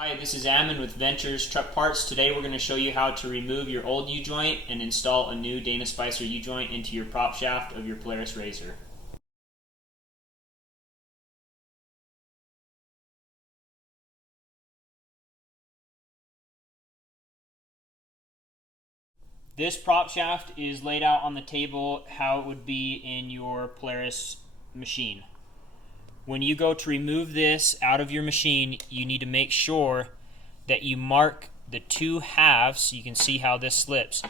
Hi, this is Ammon with Ventures Truck Parts. Today we're going to show you how to remove your old U-joint and install a new Dana Spicer U-joint into your prop shaft of your Polaris RZR. This prop shaft is laid out on the table how it would be in your Polaris machine. When you go to remove this out of your machine, you need to make sure that you mark the two halves. You can see how this slips.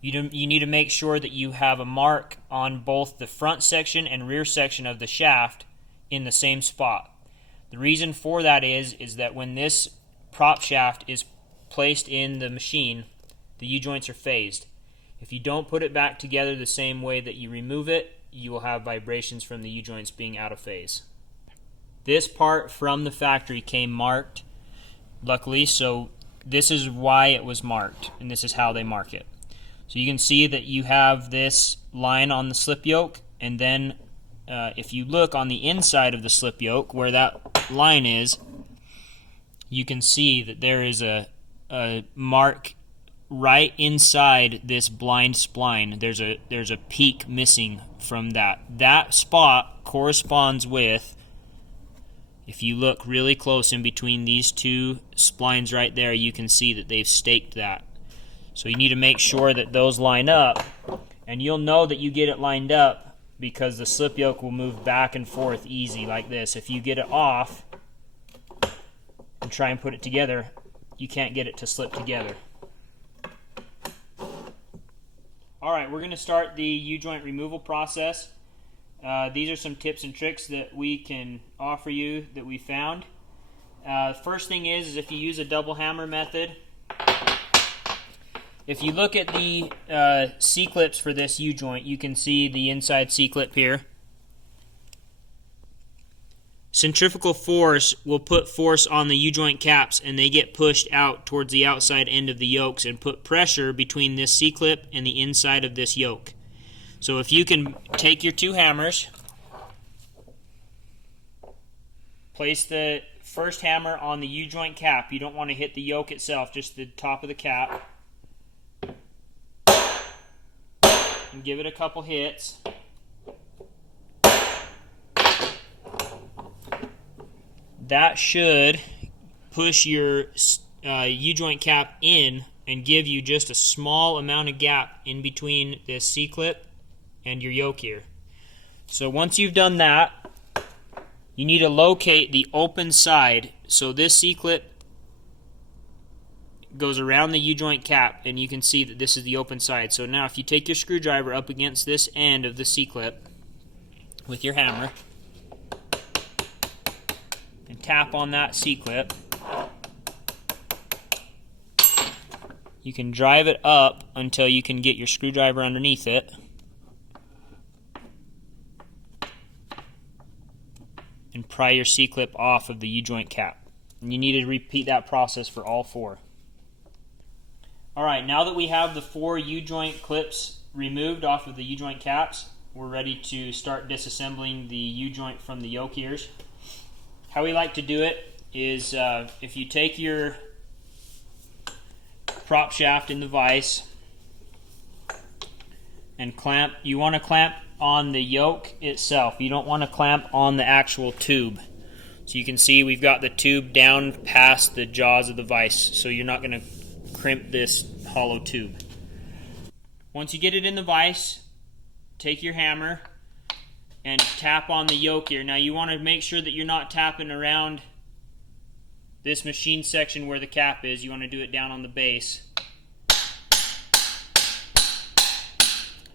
You need to make sure that you have a mark on both the front section and rear section of the shaft in the same spot. The reason for that is that when this prop shaft is placed in the machine, the U-joints are phased. If you don't put it back together the same way that you remove it, you will have vibrations from the U-joints being out of phase. This part from the factory came marked, luckily, so this is why it was marked, and this is how they mark it. So you can see that you have this line on the slip yoke, and then if you look on the inside of the slip yoke where that line is, you can see that there is a mark right inside this blind spline. There's a peak missing from that. That spot corresponds with, if you look really close in between these two splines right there, you can see that they've staked that. So you need to make sure that those line up, and you'll know that you get it lined up because the slip yoke will move back and forth easy like this. If you get it off and try and put it together, you can't get it to slip together. Alright, we're going to start the U-joint removal process. These are some tips and tricks that we can offer you that we found. First thing is if you use a double hammer method, if you look at the C-clips for this U-joint, you can see the inside C-clip here. Centrifugal force will put force on the U-joint caps, and they get pushed out towards the outside end of the yokes and put pressure between this C-clip and the inside of this yoke. So if you can take your two hammers, place the first hammer on the U-joint cap. You don't want to hit the yoke itself, just the top of the cap. And give it a couple hits. That should push your U-joint cap in and give you just a small amount of gap in between this C-clip and your yoke here. So once you've done that, you need to locate the open side. So this C-clip goes around the U-joint cap, and you can see that this is the open side. So now if you take your screwdriver up against this end of the C-clip with your hammer and tap on that C-clip, you can drive it up until you can get your screwdriver underneath it. And pry your C-clip off of the U-joint cap. And you need to repeat that process for all four. Alright, now that we have the four U-joint clips removed off of the U-joint caps, we're ready to start disassembling the U-joint from the yoke ears. How we like to do it is if you take your prop shaft in the vise and clamp, you want to clamp on the yoke itself. You don't want to clamp on the actual tube. So you can see we've got the tube down past the jaws of the vise, so you're not going to crimp this hollow tube. Once you get it in the vise, take your hammer and tap on the yoke here. Now you want to make sure that you're not tapping around this machine section where the cap is. You want to do it down on the base.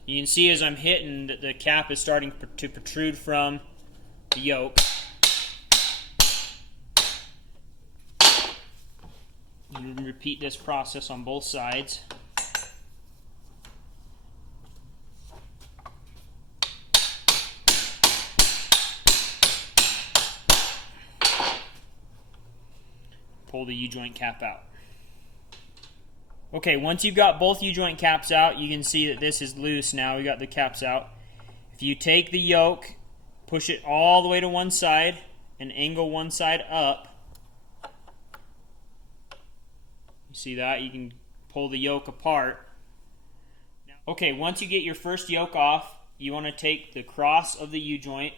You can see as I'm hitting that the cap is starting to protrude from the yoke. You can repeat this process on both sides. Pull the U-joint cap out. Okay, once you've got both U-joint caps out, you can see that this is loose now. We got the caps out. If you take the yoke, push it all the way to one side, and angle one side up, You see that? You can pull the yoke apart. Okay, once you get your first yoke off, you want to take the cross of the U-joint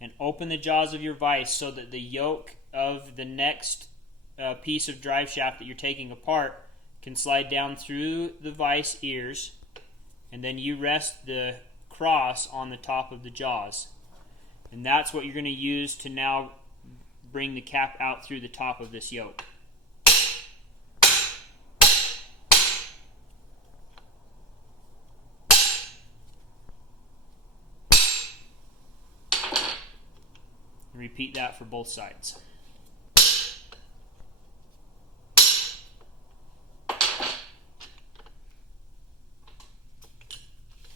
and open the jaws of your vise so that the yoke of the next piece of drive shaft that you're taking apart can slide down through the vise ears, and then you rest the cross on the top of the jaws. And that's what you're going to use to now bring the cap out through the top of this yoke. Repeat that for both sides.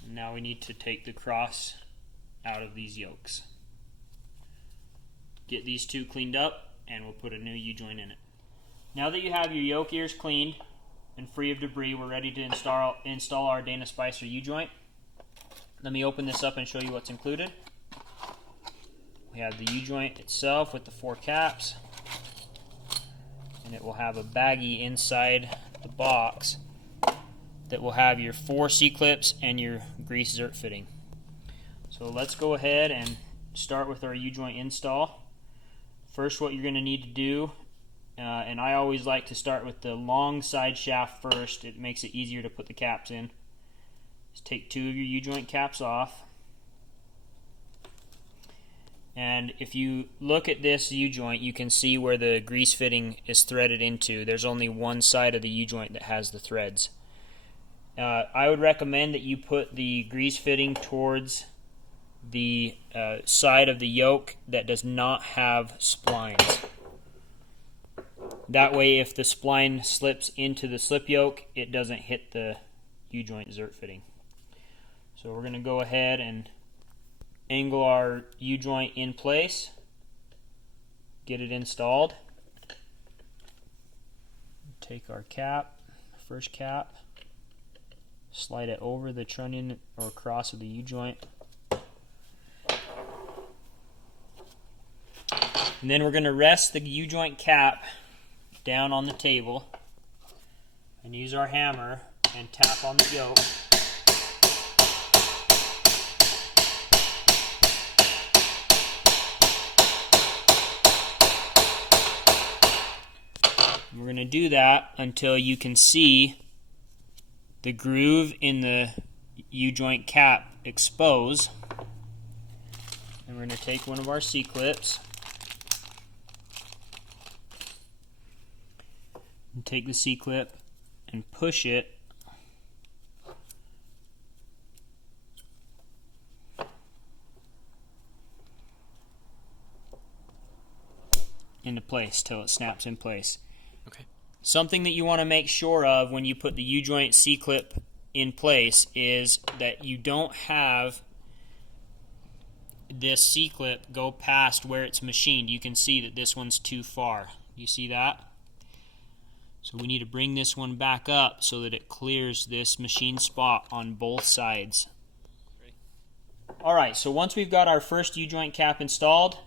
And now we need to take the cross out of these yokes. Get these two cleaned up and we'll put a new U-joint in it. Now that you have your yoke ears cleaned and free of debris, we're ready to install our Dana Spicer U-joint. Let me open this up and show you what's included. We have the U-joint itself with the 4 caps, and it will have a baggie inside the box that will have your 4 C-clips and your grease zert fitting. So let's go ahead and start with our U-joint install. First, what you're going to need to do, and I always like to start with the long side shaft first, it makes it easier to put the caps in, is take 2 of your U-joint caps off. And if you look at this U-joint, you can see where the grease fitting is threaded into. There's only one side of the U-joint that has the threads. I would recommend that you put the grease fitting towards the side of the yoke that does not have splines. That way, if the spline slips into the slip yoke, it doesn't hit the U-joint zert fitting. So we're going to go ahead and angle our U-joint in place, get it installed. Take our cap, first cap, slide it over the trunnion or cross of the U-joint. And then we're going to rest the U-joint cap down on the table and use our hammer and tap on the yoke. We're going to do that until you can see the groove in the U-joint cap expose. And we're going to take one of our C-clips and take the C-clip and push it into place till it snaps in place. Okay. Something that you want to make sure of when you put the U-joint C-clip in place is that you don't have this C-clip go past where it's machined. You can see that this one's too far. You see that? So we need to bring this one back up so that it clears this machine spot on both sides. Great. Alright, so once we've got our first U-joint cap installed,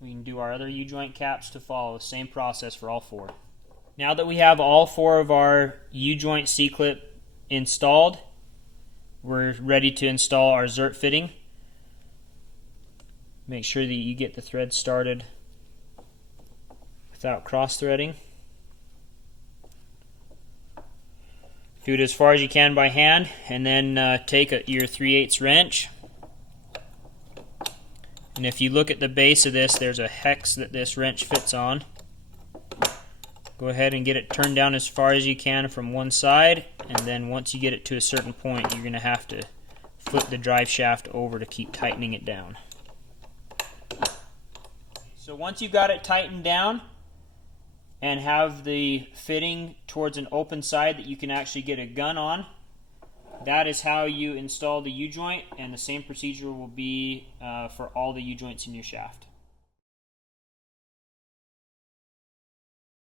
we can do our other U-joint caps to follow. Same process for all 4. Now that we have all 4 of our U-joint C-clip installed, we're ready to install our zert fitting. Make sure that you get the thread started without cross-threading. Do it as far as you can by hand, and then take your 3/8 wrench. And if you look at the base of this, there's a hex that this wrench fits on. Go ahead and get it turned down as far as you can from one side, and then once you get it to a certain point, you're going to have to flip the drive shaft over to keep tightening it down. So once you've got it tightened down and have the fitting towards an open side that you can actually get a gun on, that is how you install the U-joint, and the same procedure will be for all the U-joints in your shaft.